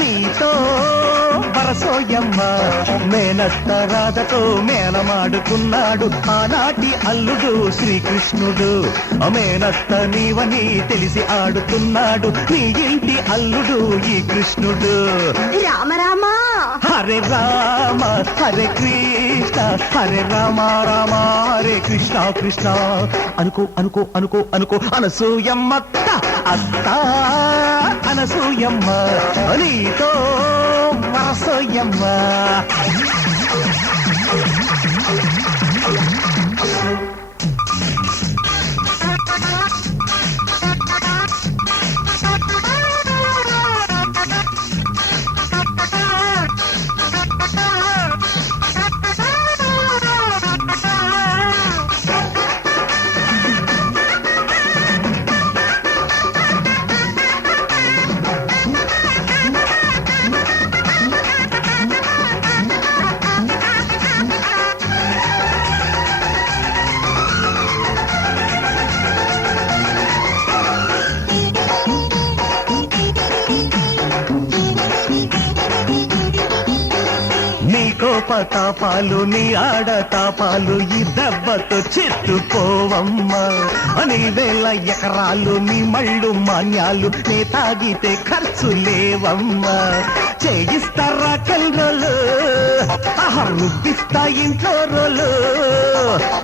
నీతో వరసోయమ్మ మేనత్త రాధతో మేనమాడుకున్నాడు ఆనాటి అల్లుడు శ్రీకృష్ణుడు మేనత్త నీవని తెలిసి ఆడుతున్నాడు నీ ఇంటి అల్లుడు ఈ కృష్ణుడు రామ రామ హరే రామ హరే కృష్ణ హరే రామ రామ హరే కృష్ణ కృష్ణ అనుకో అనుకో అనుకో అనుకో అనసూయమ్మ అత్త అనసూయమ్మ నీతో వరసోయమ్మ కోపతాపాలు నీ ఆడతాపాలు ఈ దెబ్బతో చెట్టుకోవమ్మ నీ వేల ఎకరాలు నీ మళ్ళు మాన్యాలు నీ తాగితే ఖర్చు లేవమ్మా చేయిస్తారా కల్రోలు రుద్దిస్తా ఇంట్లో రోలు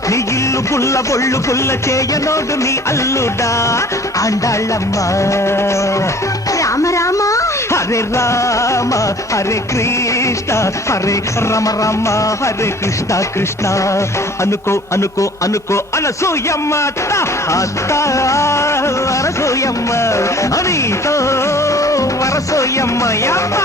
నీ ఇల్లు పుల్ల బొళ్ళు పుల్ల చేయనోడు నీ అల్లుడా అండాళ్ళమ్మా రామ రామ హరే రామ హరే కృష్ణ హరే రమ రమ హరే కృష్ణ కృష్ణ అనుకో అనుకో అనుకో అనసూయమ్మ అత్త వరసూయమ్మ నీతో వరసూయమ్మ యమ్మ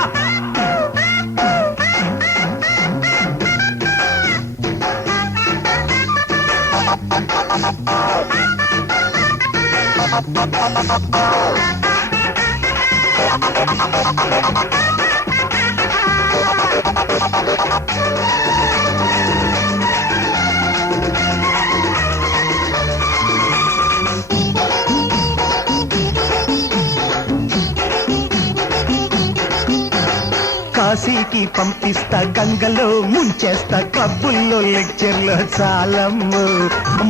కాశీకి పంపిస్తా గంగలో ముంచేస్తా క్లబ్బుల్లో లెక్చర్లో చాలమ్ము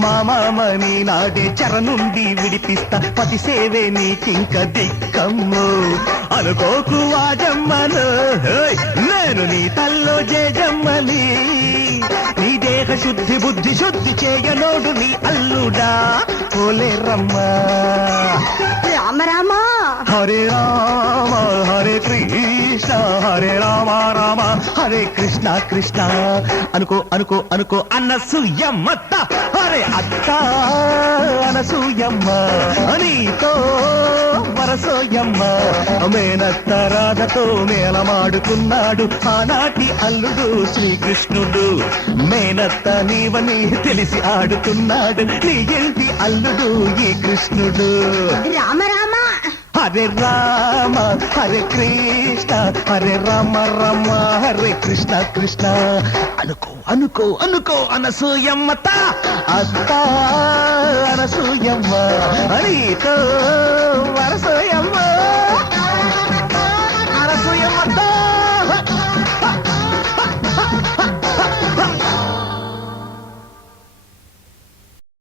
మా మామని నాడే చెర నుండి విడిపిస్తా పతి సేవే నీకింక దిక్కమ్ము అనుకోకు వాజమ్మను నేను నీ తల్లో జేజమ్మని నీ దేహ శుద్ధి బుద్ధి శుద్ధి చేయనోడు నీ అల్లుడా ఓలే రమ్మా రామ రామ హరే రామ హరే కృష్ణ హరే రామ రామ హరే కృష్ణ కృష్ణ అనుకో అనుకో అనుకో అనసూయమ్మ హరే అత్త అనసూయమ్మ నీతో వరసోయమ్మ మేనత్త రాధతో మేళమాడుకున్నాడు ఆనాటి అల్లుడు శ్రీకృష్ణుడు మేనత్త నీవని తెలిసి ఆడుతున్నాడు నీ ఇంటి అల్లుడు ఈ కృష్ణుడు రామ రామ హరే రామ హరే కృష్ణ హరే రామ రామ హరే కృష్ణ కృష్ణ అనుకో అనుకో అనుకో అనసూయమ్మ అత్త అనసూయమ్మ నీతో వరస